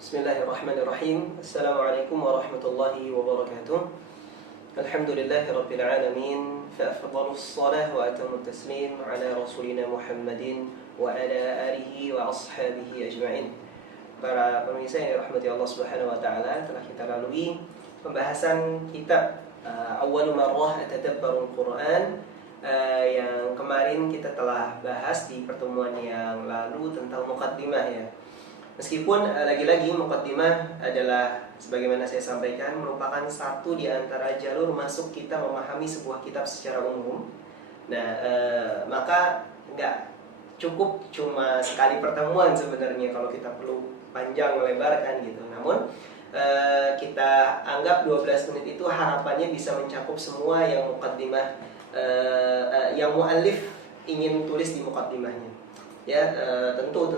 Bismillahirrahmanirrahim. Assalamualaikum warahmatullahi wabarakatuh. Alhamdulillahirabbil alamin. Fa afdhalus shalah wa atamut taslim ala rasulina Muhammadin wa ala alihi wa ashabihi ajma'in. Para pemirsa yang dirahmati Allah Subhanahu wa taala, telah kita lalui pembahasan kitab Awwalu Marrah Atadabbarul Quran yang kemarin kita telah bahas di pertemuan yang lalu tentang muqaddimah ya. Meskipun lagi-lagi muqaddimah adalah sebagaimana saya sampaikan merupakan satu di antara jalur masuk kita memahami sebuah kitab secara umum. Nah, maka nggak cukup cuma sekali pertemuan sebenarnya kalau kita perlu panjang melebarkan gitu. Namun kita anggap 12 menit itu harapannya bisa mencakup semua yang muqaddimah yang muallif ingin tulis di muqaddimahnya. Ya, tentu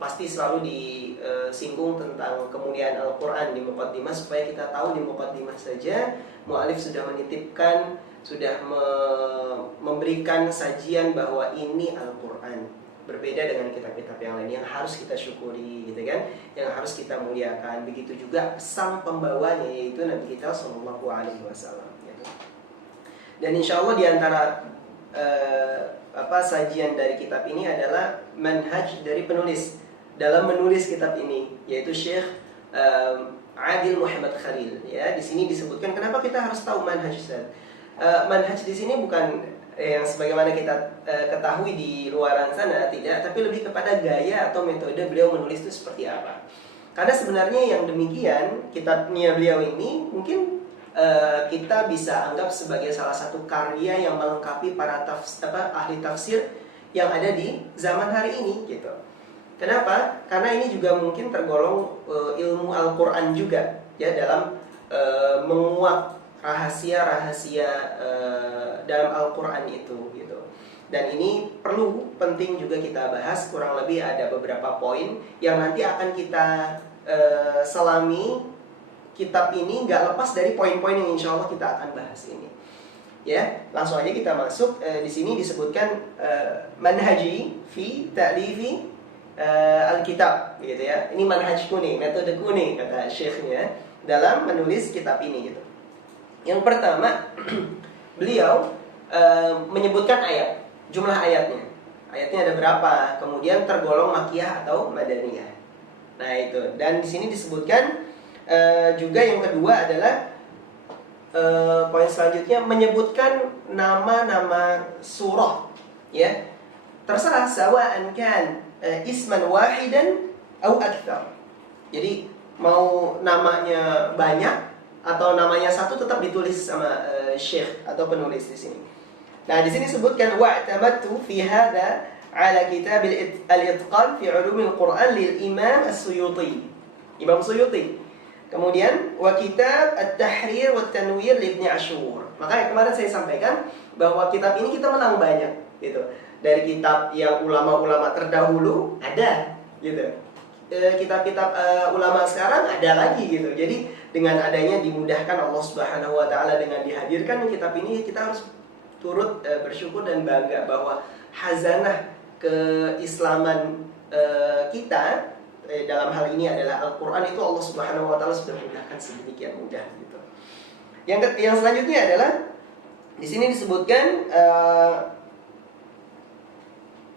pasti selalu disinggung tentang kemuliaan Al-Quran di muqaddimah, supaya kita tahu di muqaddimah saja mu'alif sudah menitipkan, sudah memberikan sajian bahwa ini Al-Quran, berbeda dengan kitab-kitab yang lain yang harus kita syukuri gitu kan, yang harus kita muliakan. Begitu juga sang pembawanya, yaitu Nabi kita Shallallahu Alaihi Wasallam gitu. Dan insya Allah di antara sajian dari kitab ini adalah manhaj dari penulis dalam menulis kitab ini, yaitu Syekh Adil Muhammad Khalil. Ya, di sini disebutkan kenapa kita harus tahu manhaj. Manhaj di sini bukan yang sebagaimana kita ketahui di luaran sana, tidak, tapi lebih kepada gaya atau metode beliau menulis itu seperti apa. Karena sebenarnya yang demikian kitabnya beliau ini mungkin kita bisa anggap sebagai salah satu karya yang melengkapi para ahli tafsir yang ada di zaman hari ini gitu. Kenapa? Karena ini juga mungkin tergolong ilmu Al-Quran juga ya, dalam menguak rahasia-rahasia dalam Al-Quran itu gitu. Dan ini penting juga kita bahas. Kurang lebih ada beberapa poin yang nanti akan kita selami. Kitab ini nggak lepas dari poin-poin yang insya Allah kita akan bahas ini. Ya, langsung aja kita masuk. Di sini disebutkan manhaji fi ta'lifi al-kitab, gitu ya. Ini manhajku nih, metodeku nih, kata syekhnya dalam menulis kitab ini gitu. Yang pertama, beliau menyebutkan ayat, jumlah ayatnya. Ayatnya ada berapa? Kemudian tergolong makiyah atau madaniyah. Nah itu. Dan di sini disebutkan juga yang kedua adalah poin selanjutnya menyebutkan nama-nama surah ya, terserah sawa'an kan isman wahidan atau akthar. Jadi mau namanya banyak atau namanya satu tetap ditulis sama syekh atau penulis di sini. Nah, di sini disebutkan wa'tamadtu fi hadha ala kitab al-itqan fi ulumil Quran lil Imam As-Suyuti. Imam Suyuti. Kemudian wa kitab At-Tahrir wa Tanwir li Ibnu Ashur. Makanya kemarin saya sampaikan bahwa kitab ini kita menang banyak gitu. Dari kitab yang ulama-ulama terdahulu ada gitu. Kitab-kitab ulama sekarang ada lagi gitu. Jadi dengan adanya dimudahkan Allah Subhanahu wa taala dengan dihadirkan kitab ini, kita harus turut bersyukur dan bangga bahwa hazanah keislaman kita dalam hal ini adalah Al-Quran itu Allah Subhanahu wa taala sudah mudahkan sedemikian mudah gitu. Yang selanjutnya adalah di sini disebutkan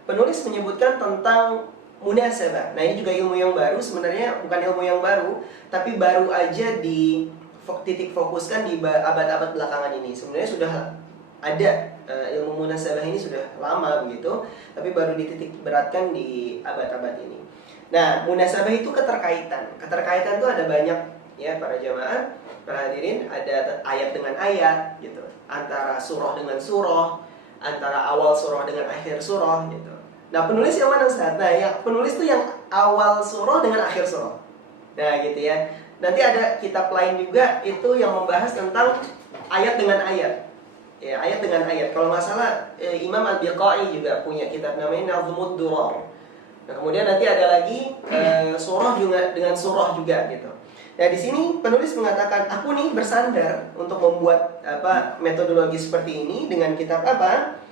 penulis menyebutkan tentang munasabah. Nah, ini juga ilmu yang baru, sebenarnya bukan ilmu yang baru, tapi baru aja di titik fokuskan di abad-abad belakangan ini. Sebenarnya sudah ada ilmu munasabah ini sudah lama begitu, tapi baru dititik beratkan di abad-abad ini. Nah, munasabah itu keterkaitan. Keterkaitan itu ada banyak ya para jamaah, para hadirin, ada ayat dengan ayat gitu, antara surah dengan surah, antara awal surah dengan akhir surah gitu. Nah, penulis yang mana Ustaz? Nah, yang penulis itu yang awal surah dengan akhir surah. Nah, gitu ya. Nanti ada kitab lain juga itu yang membahas tentang ayat dengan ayat. Ya, ayat dengan ayat. Kalau nggak salah Imam Al-Biqai juga punya kitab namanya Nazmud Durar. Nah, kemudian nanti ada lagi surah juga dengan surah juga gitu. Nah, di sini penulis mengatakan, aku nih bersandar untuk membuat metodologi seperti ini dengan kitab apa?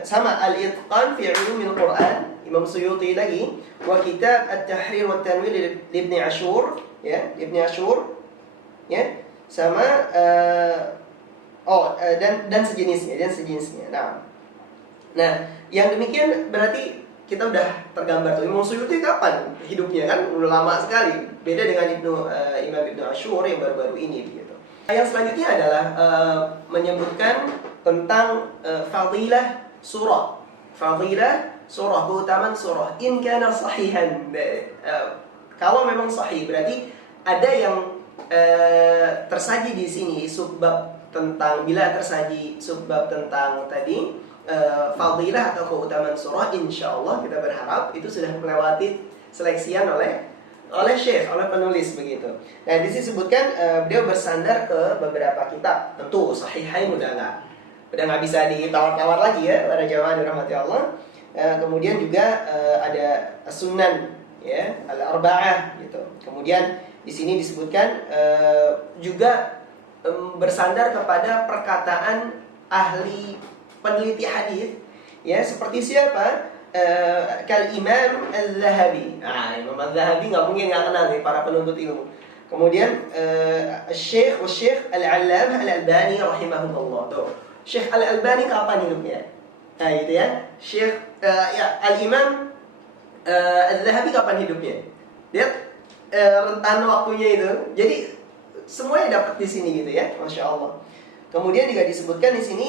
Sama Al-Itqan fi Ulumil Quran Imam Suyuti lagi, wa kitab At-Tahrir wa Tanwir li Ibnu Ashur, ya, Ibnu Ashur, ya, sama dan sejenisnya. Nah, yang demikian berarti kita udah tergambar tuh Imam Suyuti kapan hidupnya, kan udah lama sekali. Beda dengan Imam Ibnu Ashur yang baru-baru ini begitu. Yang selanjutnya adalah menyebutkan tentang fadilah surah. Fadilah surah, keutamaan surah. In kana sahihan. Kalau memang sahih berarti ada yang tersaji di sini subbab tentang, bila tersaji subbab tentang tadi fadilah atau keutamaan surah, insyaallah kita berharap itu sudah melewati seleksian oleh syekh, oleh penulis begitu. Nah, di sini disebutkan beliau bersandar ke beberapa kitab. Tentu Sahihain udah nggak bisa ditawar-tawar lagi ya para jamaah dirahmati Allah. Kemudian juga ada Sunan, ya, Al-Arba'ah gitu. Kemudian di sini disebutkan juga bersandar kepada perkataan ahli peneliti hadis, ya, seperti siapa? Kal Imam Al-Zahabi. Nah, Imam Al-Zahabi nggak mungkin nggak kenal nih para penuntut ilmu. Kemudian Syekh Al-Allamah Al-Albani rahimahullah. Tuh, Syekh Al-Albani kapan hidupnya? Nah, gitu ya. Syekh Al-Imam Al-Zahabi kapan hidupnya? Lihat rentan waktunya itu. Jadi semuanya dapat di sini gitu ya, masya Allah. Kemudian juga disebutkan di sini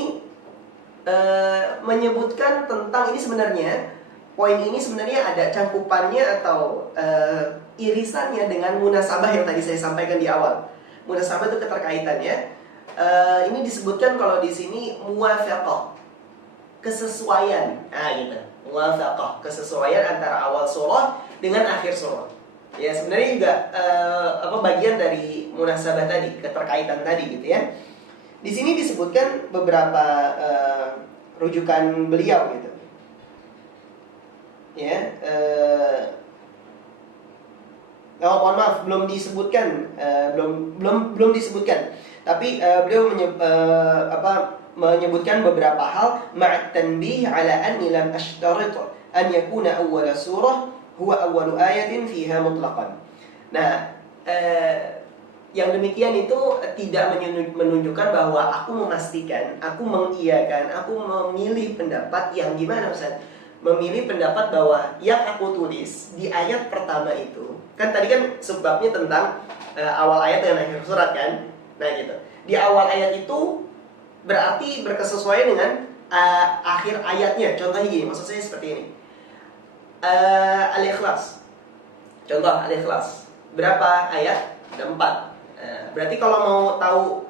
menyebutkan tentang ini, sebenarnya poin ini sebenarnya ada cangkupannya atau irisannya dengan munasabah yang tadi saya sampaikan di awal. Munasabah itu keterkaitannya. Ini disebutkan kalau di sini muwafaqah, kesesuaian. Nah, gitu. Muwafaqah, kesesuaian antara awal surah dengan akhir surah. Ya, sebenarnya juga bagian dari munasabah tadi, keterkaitan tadi gitu ya. Di sini disebutkan beberapa rujukan beliau gitu. Ya, mohon maaf belum disebutkan, belum disebutkan. Tapi beliau menyebutkan beberapa hal, ma'at tanbih ala anni lam ashtarit an yakuna awwal surah huwa awwalu ayatin fiha mutlaqan. Nah, yang demikian itu tidak menunjukkan bahwa aku memastikan, aku mengiyakan, aku memilih pendapat yang gimana Ustaz? Memilih pendapat bahwa yang aku tulis di ayat pertama itu, kan tadi kan sebabnya tentang awal ayat dengan akhir surat kan? Nah gitu. Di awal ayat itu berarti berkesesuaian dengan akhir ayatnya. Contohnya gini, maksud saya seperti ini. Al-Ikhlas. Contoh Al-Ikhlas. Berapa ayat? Ada 4. Berarti kalau mau tahu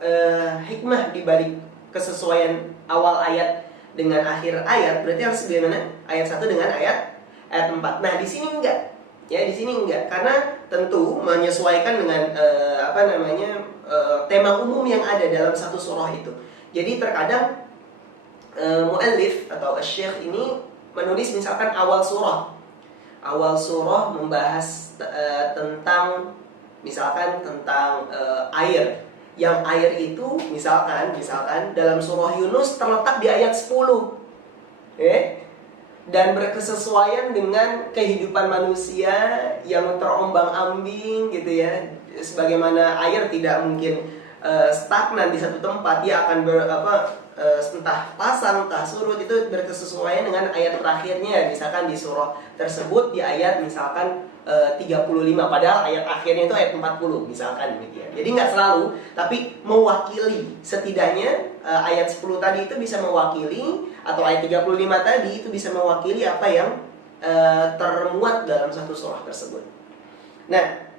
hikmah dibalik kesesuaian awal ayat dengan akhir ayat, berarti harus bagaimana? Ayat 1 dengan ayat 4. Nah, di sini enggak. Ya, di sini enggak. Karena tentu menyesuaikan dengan tema umum yang ada dalam satu surah itu. Jadi terkadang muallif atau syekh ini menulis misalkan awal surah. Awal surah membahas tentang misalkan tentang air. Yang air itu misalkan dalam surah Yunus terletak di ayat 10. Dan berkesesuaian dengan kehidupan manusia yang terombang-ambing gitu ya. Sebagaimana air tidak mungkin stagnan di satu tempat, dia akan entah pasang, entah surut, itu berkesesuaian dengan ayat terakhirnya. Misalkan di surah tersebut di ayat misalkan 35, padahal ayat akhirnya itu ayat 40 misalkan demikian. Jadi nggak selalu, tapi mewakili. Setidaknya ayat 10 tadi itu bisa mewakili, atau ayat 35 tadi itu bisa mewakili apa yang termuat dalam satu surah tersebut. Nah,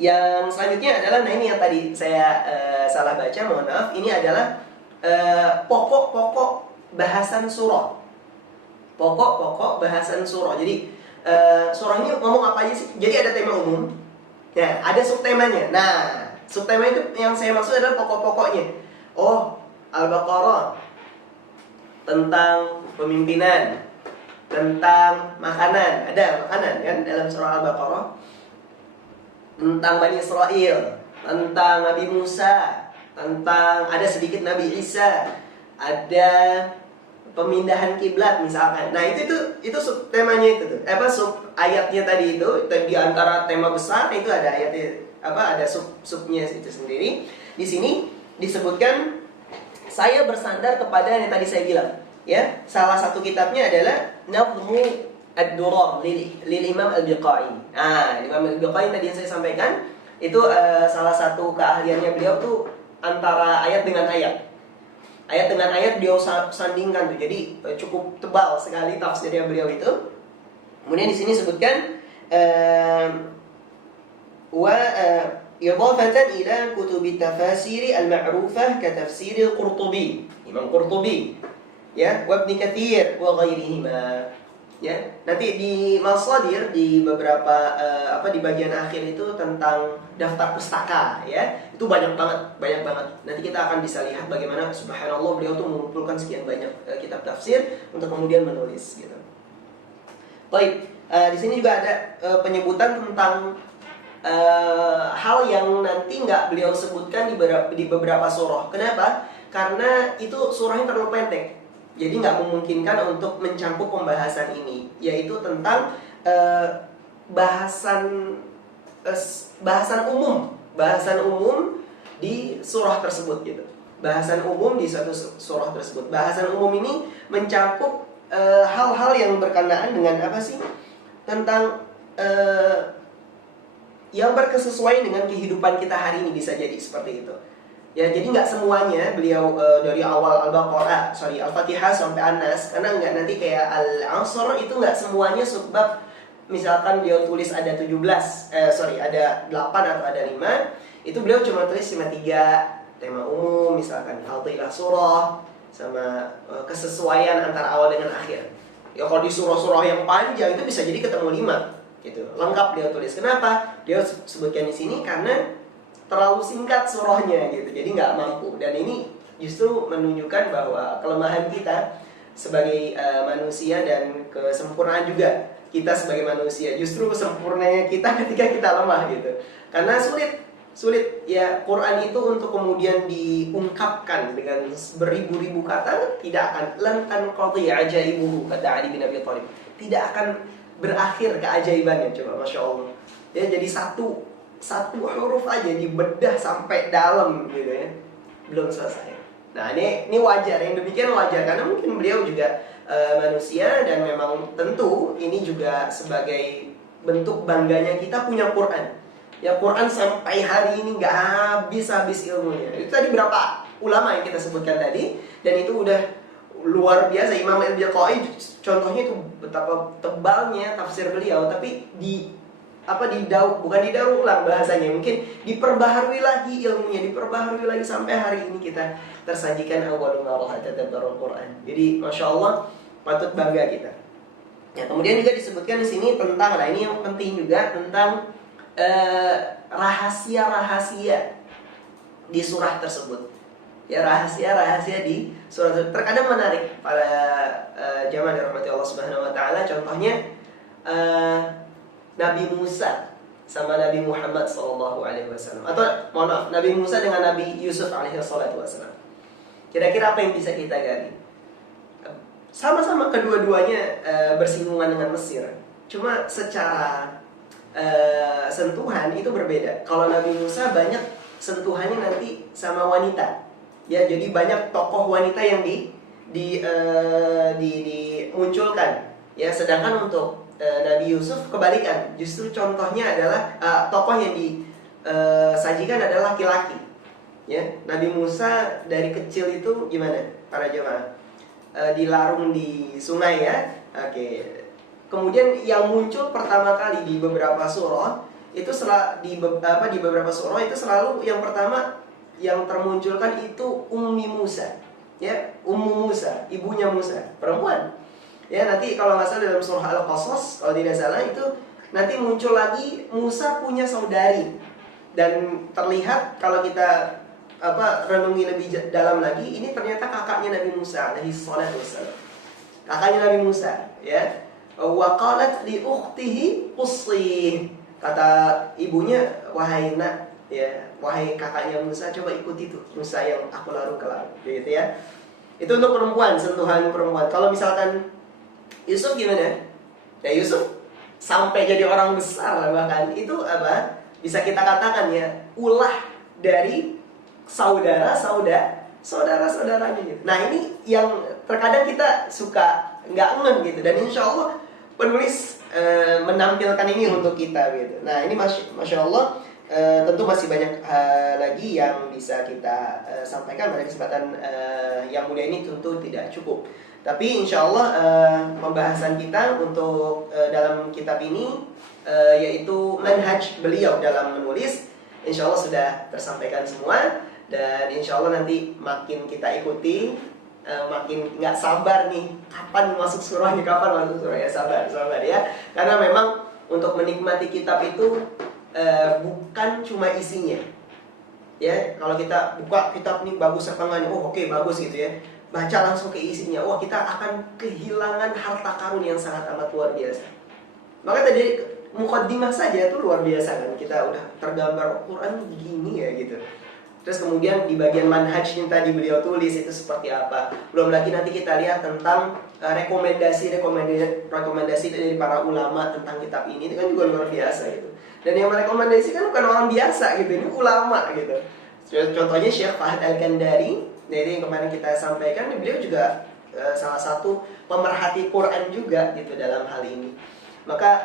yang selanjutnya adalah, nah ini yang tadi saya salah baca, mohon maaf. Ini adalah pokok-pokok bahasan surah. Pokok-pokok bahasan surah. Jadi surah ini ngomong apa aja sih? Jadi ada tema umum, ya, ada subtemanya. Nah, subtema itu yang saya maksud adalah pokok-pokoknya. Oh, Al-Baqarah tentang pemimpinan, tentang makanan. Ada makanan kan dalam surah Al-Baqarah. Tentang Bani Israel, tentang Nabi Musa, tentang ada sedikit Nabi Isa, ada pemindahan kiblat misalkan. Nah, itu sub temanya itu tuh. Sub ayatnya tadi itu di antara tema besar itu ada ayatnya ada subnya itu sendiri. Di sini disebutkan saya bersandar kepada yang tadi saya bilang, ya. Salah satu kitabnya adalah Nadhmu Ad-Durar lil Imam Al-Biqai. Imam Al-Biqai tadi yang saya sampaikan itu salah satu keahliannya beliau tuh antara ayat dengan ayat. Ayat dengan ayat beliau sandingkan tuh. Jadi cukup tebal sekali tafsirnya beliau itu. Kemudian di sini sebutkan wa idafatan ila kutub tafasir al-ma'rufah ka tafsir al-Qurtubi, Imam Qurtubi, ya, wa Ibnu Katsir wa ghairihima. Ya, nanti di masadir di beberapa di bagian akhir itu tentang daftar pustaka, ya. Itu banyak banget. Nanti kita akan bisa lihat bagaimana subhanallah beliau tuh mengumpulkan sekian banyak kitab tafsir untuk kemudian menulis gitu. Baik, di sini juga ada penyebutan tentang hal yang nanti nggak beliau sebutkan di beberapa surah. Kenapa? Karena itu surahnya terlalu pendek. Jadi nggak memungkinkan untuk mencakup pembahasan ini, yaitu tentang bahasan umum di surah tersebut gitu. Bahasan umum di suatu surah tersebut. Bahasan umum ini mencakup hal-hal yang berkenaan dengan apa sih? Tentang yang berkesesuaian dengan kehidupan kita hari ini, bisa jadi seperti itu. Ya, jadi nggak semuanya beliau dari awal Al-Fatihah sampai An-Nas, karena nggak nanti kayak Al-Asr itu nggak semuanya sebab misalkan beliau tulis ada 8 atau ada 5, itu beliau cuma tulis cuma 3 tema umum, misalkan Fadilah surah sama kesesuaian antara awal dengan akhir. Ya kalau di surah-surah yang panjang itu bisa jadi ketemu 5 gitu. Lengkap beliau tulis. Kenapa? Dia sebutkan di sini karena terlalu singkat surahnya gitu, jadi nggak mampu. Dan ini justru menunjukkan bahwa kelemahan kita sebagai manusia dan kesempurnaan juga kita sebagai manusia. Justru sempurnanya kita ketika kita lemah gitu, karena sulit ya. Quran itu untuk kemudian diungkapkan dengan beribu-ribu kata tidak akan lantan qadhi ajaibuhu, kata Ali bin Abi Thalib, tidak akan berakhir keajaibannya. Coba, masya Allah ya, jadi satu huruf aja dibedah sampai dalam gitu ya, belum selesai. Nah, ini wajar, yang demikian wajar karena mungkin beliau juga manusia, dan memang tentu ini juga sebagai bentuk bangganya kita punya Quran. Ya, Quran sampai hari ini nggak habis ilmunya. Itu tadi berapa ulama yang kita sebutkan tadi, dan itu udah luar biasa. Imam Al-Biqai contohnya itu betapa tebalnya tafsir beliau, tapi bukan didaur ulang bahasanya, mungkin diperbaharui lagi ilmunya, diperbaharui lagi sampai hari ini kita tersajikan awwalu ma tadabbarul Quran. Jadi masya Allah, patut bangga kita. Ya, kemudian juga disebutkan di sini tentang, nah ini yang penting juga, tentang rahasia-rahasia di surah tersebut. Ya, rahasia-rahasia di surah tersebut terkadang menarik para jamaah dirahmati Allah Subhanahu wa taala. Contohnya Nabi Musa sama Nabi Muhammad SAW, atau mohon maaf, Nabi Musa dengan Nabi Yusuf alaihissalam. Kira-kira apa yang bisa kita gali? Sama-sama kedua-duanya bersinggungan dengan Mesir, cuma secara sentuhan itu berbeda. Kalau Nabi Musa banyak sentuhannya nanti sama wanita, ya, jadi banyak tokoh wanita yang dimunculkan, ya. Sedangkan untuk Nabi Yusuf kebalikan, justru contohnya adalah tokoh yang disajikan adalah laki-laki. Ya, Nabi Musa dari kecil itu gimana para jemaah? Dilarung di sungai, ya. Oke. Kemudian yang muncul pertama kali di beberapa surah itu di beberapa surah itu selalu yang pertama yang termunculkan itu Ummi Musa, ya, Ummu Musa, ibunya Musa, perempuan. Ya, nanti kalau nggak salah dalam surah Al-Qasas, kalau tidak salah itu nanti muncul lagi Musa punya saudari, dan terlihat kalau kita renungi lebih dalam lagi, ini ternyata kakaknya Nabi Musa alaihi salatu wassalam. Kakaknya Nabi Musa, ya. Wa qalat li ukhtihi qussi. Kata ibunya, wahai nak, ya, wahai kakaknya Musa, coba ikuti tuh Musa yang aku larung ke laut, gitu ya. Itu untuk perempuan, sentuhan perempuan. Kalau misalkan Yusuf gimana? Ya Yusuf sampai jadi orang besar bahkan itu apa? Bisa kita katakan ya ulah dari saudara-saudaranya gitu. Nah ini yang terkadang kita suka nggak ngeh gitu, dan insya Allah penulis menampilkan ini untuk kita gitu. Nah ini masya Allah tentu masih banyak lagi yang bisa kita sampaikan pada kesempatan yang mulia ini, tentu tidak cukup. Tapi insya Allah pembahasan kita untuk dalam kitab ini yaitu manhaj beliau dalam menulis, insya Allah sudah tersampaikan semua. Dan insya Allah nanti makin kita ikuti, makin nggak sabar nih kapan masuk surahnya, sabar ya. Karena memang untuk menikmati kitab itu bukan cuma isinya. Ya, kalau kita buka kitab ini bagus apa enggak nih? Oh oke, bagus gitu ya. Baca langsung ke isinya. Wah, kita akan kehilangan harta karun yang sangat amat luar biasa. Maka tadi mukaddimah saja itu luar biasa kan. Kita udah tergambar Quran gini ya gitu. Terus kemudian di bagian manhaj yang tadi beliau tulis itu seperti apa. Belum lagi nanti kita lihat tentang rekomendasi dari para ulama tentang kitab ini. Itu kan juga luar biasa gitu. Dan yang merekomendasikan bukan orang biasa gitu, ini ulama gitu. Contohnya Syekh Fahd Al-Kandari, dari yang kemarin kita sampaikan, beliau juga salah satu pemerhati Quran juga gitu dalam hal ini. Maka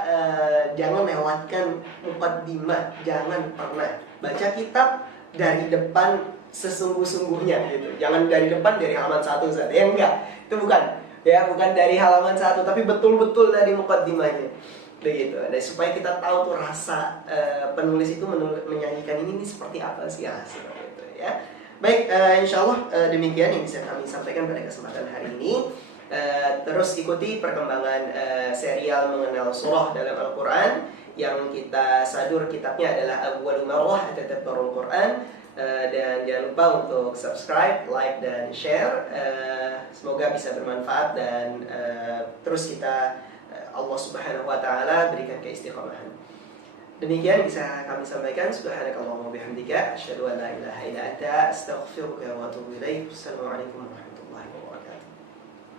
jangan lewatkan muqaddimah, jangan pernah baca kitab dari depan sesungguh-sungguhnya gitu. Jangan dari depan dari halaman 1 saja. Ya enggak, itu bukan. Ya, bukan dari halaman 1 tapi betul-betul dari muqaddimahnya. Begitu. Dan supaya kita tahu tuh rasa penulis itu menyanyikan ini seperti apa sih ya, seperti itu ya. Baik, insya Allah demikian yang bisa kami sampaikan pada kesempatan hari ini. Terus ikuti perkembangan serial mengenal surah dalam Al-Quran yang kita sadur kitabnya adalah Awwalu Marrah Tadabburul Quran. Dan jangan lupa untuk subscribe, like, dan share. Semoga bisa bermanfaat dan terus kita Allah Subhanahu wa Ta'ala berikan keistiqomahan. Demikian bisa kami sampaikan. Subhanakallahumma wabihamdika asyhadu an la ilaha illa anta astaghfiruka wa atubu ilaik. Assalamualaikum warahmatullahi wabarakatuh.